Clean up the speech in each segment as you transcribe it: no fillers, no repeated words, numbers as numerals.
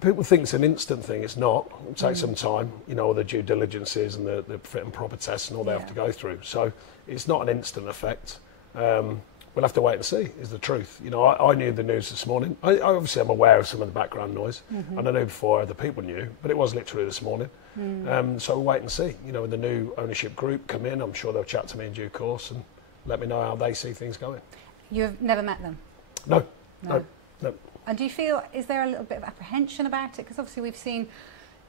People think it's an instant thing. It's not. It takes some time, you know, all the due diligences and the fit and proper tests and all they have to go through. So it's not an instant effect. We'll have to wait and see, is the truth. You know, I knew the news this morning. I obviously am aware of some of the background noise, and I knew before other people knew, but it was literally this morning. So we'll wait and see. You know, when the new ownership group come in, I'm sure they'll chat to me in due course and let me know how they see things going. You've never met them? No. And do you feel, is there a little bit of apprehension about it? Because obviously we've seen,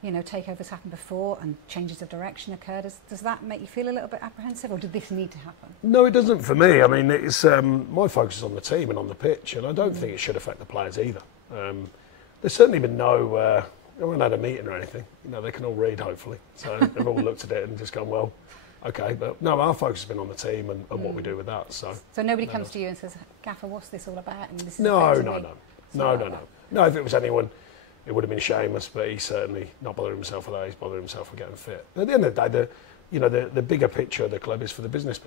you know, takeovers happen before and changes of direction occur. Does that make you feel a little bit apprehensive, or did this need to happen? No, it doesn't for me. I mean, it's my focus is on the team and on the pitch, and I don't think it should affect the players either. There's certainly been no haven't had a meeting or anything. You know, they can all read, hopefully. So they've all looked at it and just gone, well, okay. But no, our focus has been on the team and what we do with that. So nobody comes to you and says, Gaffer, what's this all about? And this is No, if it was anyone, it would have been Seamus, but he's certainly not bothering himself with that. He's bothering himself with getting fit. At the end of the day, the bigger picture of the club is for the business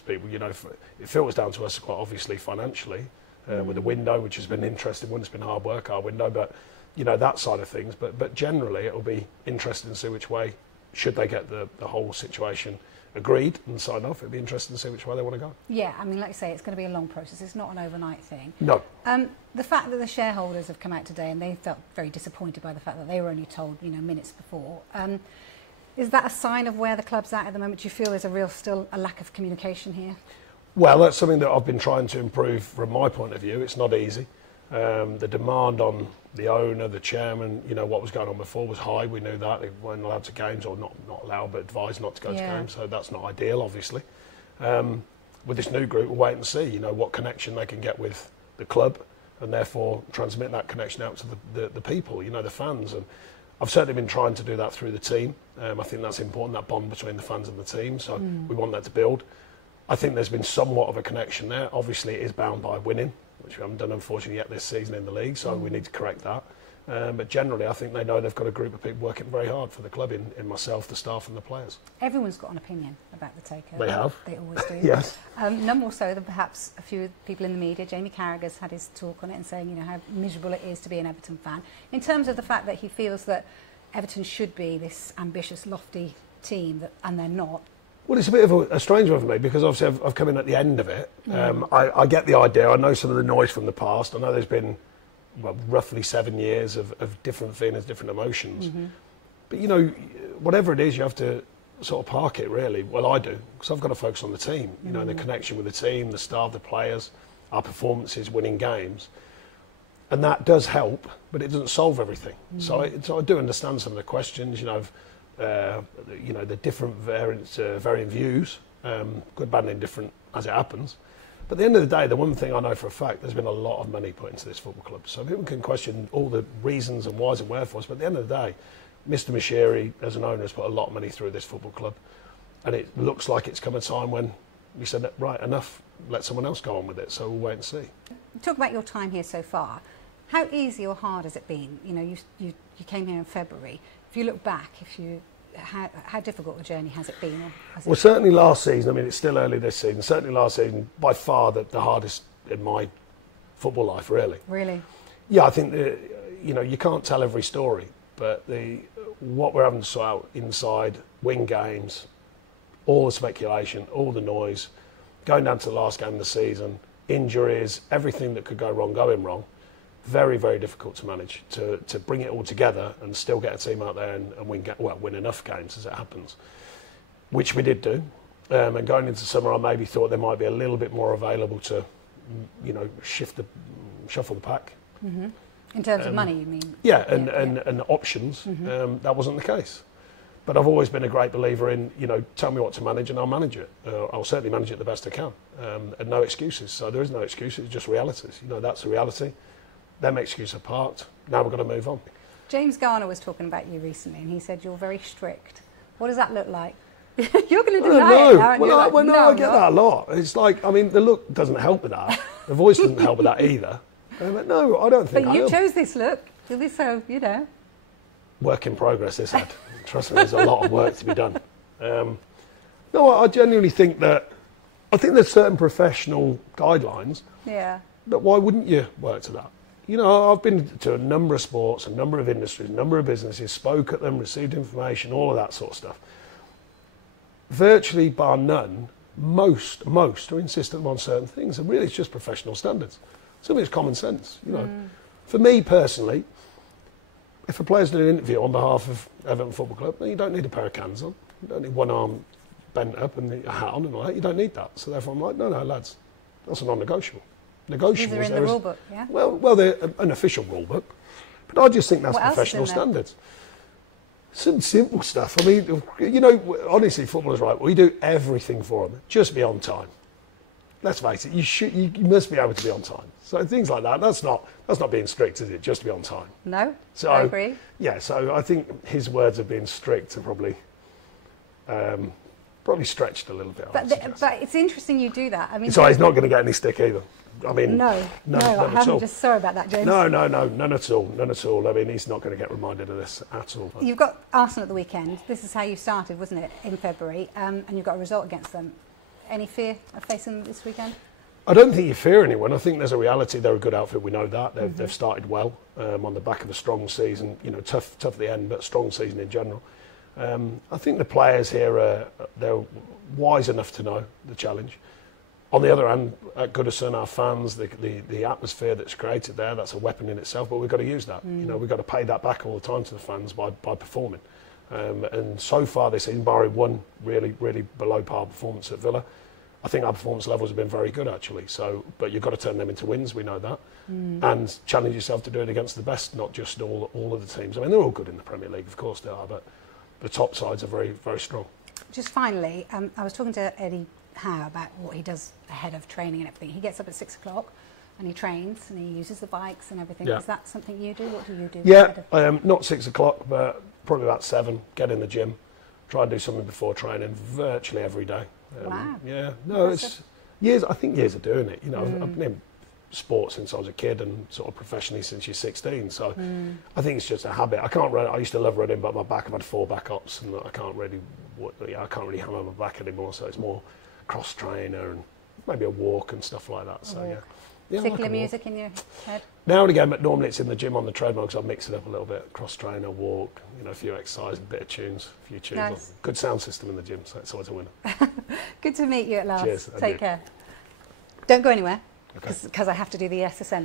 people. You know, it filters down to us quite obviously financially with the window, which has been interesting. It's been hard work, our window, but you know, that side of things. But generally, it will be interesting to see which way, should they get the whole situation agreed and signed off, it'd be interesting to see which way they want to go. Yeah, I mean, like you say, it's going to be a long process. It's not an overnight thing. No. The fact that the shareholders have come out today and they felt very disappointed by the fact that they were only told, you know, minutes before, is that a sign of where the club's at the moment? Do you feel there's still a lack of communication here? Well, that's something that I've been trying to improve from my point of view. It's not easy. The demand on the owner, the chairman, you know, what was going on before was high. We knew that. They weren't allowed to games, or not allowed, but advised not to go to games. So that's not ideal, obviously. With this new group, we'll wait and see, you know, what connection they can get with the club and therefore transmit that connection out to the people, you know, the fans. And I've certainly been trying to do that through the team. I think that's important, that bond between the fans and the team. So we want that to build. I think there's been somewhat of a connection there. Obviously, it is bound by winning, which we haven't done, unfortunately, yet this season in the league, so we need to correct that. But generally, I think they know they've got a group of people working very hard for the club, in myself, the staff and the players. Everyone's got an opinion about the takeover. They have. They always do. Yes. None more so than perhaps a few people in the media. Jamie Carragher's had his talk on it and saying, you know, how miserable it is to be an Everton fan. In terms of the fact that he feels that Everton should be this ambitious, lofty team, and they're not. Well, it's a bit of a strange one for me, because obviously I've come in at the end of it. I get the idea. I know some of the noise from the past. I know there's been roughly 7 years of different feelings, different emotions. But, you know, whatever it is, you have to sort of park it, really. Well, I do, because I've got to focus on the team, you know, the connection with the team, the staff, the players, our performances, winning games. And that does help, but it doesn't solve everything. So I do understand some of the questions, you know, the different varying views, good, bad and indifferent as it happens. But at the end of the day, the one thing I know for a fact, there's been a lot of money put into this football club. So people can question all the reasons and whys and wherefores, but at the end of the day, Mr. Moshiri, as an owner, has put a lot of money through this football club. And it looks like it's come a time when we said, right, enough, let someone else go on with it. So we'll wait and see. Talk about your time here so far. How easy or hard has it been? You know, you came here in February. If you look back, how difficult a journey has it been? Well, certainly last season. I mean, it's still early this season. Certainly last season, by far the hardest in my football life, really. Really? Yeah, I think you know, you can't tell every story, but what we're having to sort out inside, win games, all the speculation, all the noise, going down to the last game of the season, injuries, everything that could go wrong going wrong. Very, very difficult to manage, to bring it all together and still get a team out there and win enough games as it happens, which we did do. And going into summer, I maybe thought there might be a little bit more available to, you know, shuffle the pack. In terms of money, you mean? Yeah, and options. That wasn't the case. But I've always been a great believer in, you know, tell me what to manage and I'll manage it. I'll certainly manage it the best I can. And no excuses. So there is no excuses, it's just realities. You know, that's the reality. Them excuses are parked. Now we've got to move on. James Garner was talking about you recently, and he said you're very strict. What does that look like? You're going to deny it, aren't you? I get that a lot. It's like, I mean, the look doesn't help with that. The voice doesn't help with that either. But no, I don't think. But you chose this look. You'll be so, you know. Work in progress, this had. Trust me, there's a lot of work to be done. No, I genuinely think that. I think there's certain professional guidelines. Yeah. But why wouldn't you work to that? You know, I've been to a number of sports, a number of industries, a number of businesses, spoke at them, received information, all of that sort of stuff. Virtually bar none, most are insistent on certain things, and really it's just professional standards. Some of it's common sense, you know. For me personally, if a player's doing an interview on behalf of Everton Football Club, then you don't need a pair of cans on. You don't need one arm bent up and a hat on and all that. You don't need that. So therefore I'm like, no, lads, that's a non-negotiable. These are in the rule book, yeah? Well, they're an official rule book. But I just think that's professional standards. Some simple stuff. I mean, you know, honestly, footballers, right, we do everything for them. Just be on time. Let's face it, you must be able to be on time. So things like that, that's not being strict, is it? Just to be on time. No, so, I agree. Yeah, so I think his words of being strict are probably stretched a little bit. But it's interesting you do that. I mean, so he's not going to get any stick either. I mean, no, I haven't. Just sorry about that, James. No, none at all. I mean, he's not going to get reminded of this at all. You've got Arsenal at the weekend. This is how you started, wasn't it, in February? And you've got a result against them. Any fear of facing them this weekend? I don't think you fear anyone. I think there's a reality. They're a good outfit. We know that. They've started well on the back of a strong season. You know, tough at the end, but strong season in general. I think the players here they're wise enough to know the challenge. On the other hand, at Goodison, our fans, the atmosphere that's created there, that's a weapon in itself, but we've got to use that. You know, we've got to pay that back all the time to the fans by performing. And so far this season, barring one really below par performance at Villa, I think our performance levels have been very good actually. So, but you've got to turn them into wins, we know that. And challenge yourself to do it against the best, not just all of the teams. I mean, they're all good in the Premier League, of course they are, but the top sides are very, very strong. Just finally, I was talking to Eddie Howe about what he does ahead of training and everything. He gets up at 6 o'clock and he trains and he uses the bikes and everything. Yeah. Is that something you do? What do you do? Yeah, not 6 o'clock, but probably about 7. Get in the gym, try and do something before training virtually every day. Wow. Yeah, no, it's years. I think years of doing it. You know, I've been in sport since I was a kid and sort of professionally since you're 16. So I think it's just a habit. I can't run. I used to love running, but my back, I've had 4 back ups, and I can't really hammer my back anymore. So it's more cross trainer and maybe a walk and stuff like that. So yeah. Particular music in your head? Now and again, but normally it's in the gym on the treadmill because I mix it up a little bit. Cross trainer, walk, you know, a few exercises, a bit of tunes, a few tunes. Nice. Good sound system in the gym, so it's always a winner. Good to meet you at last. Cheers. Take care. Don't go anywhere because I have to do the SSN.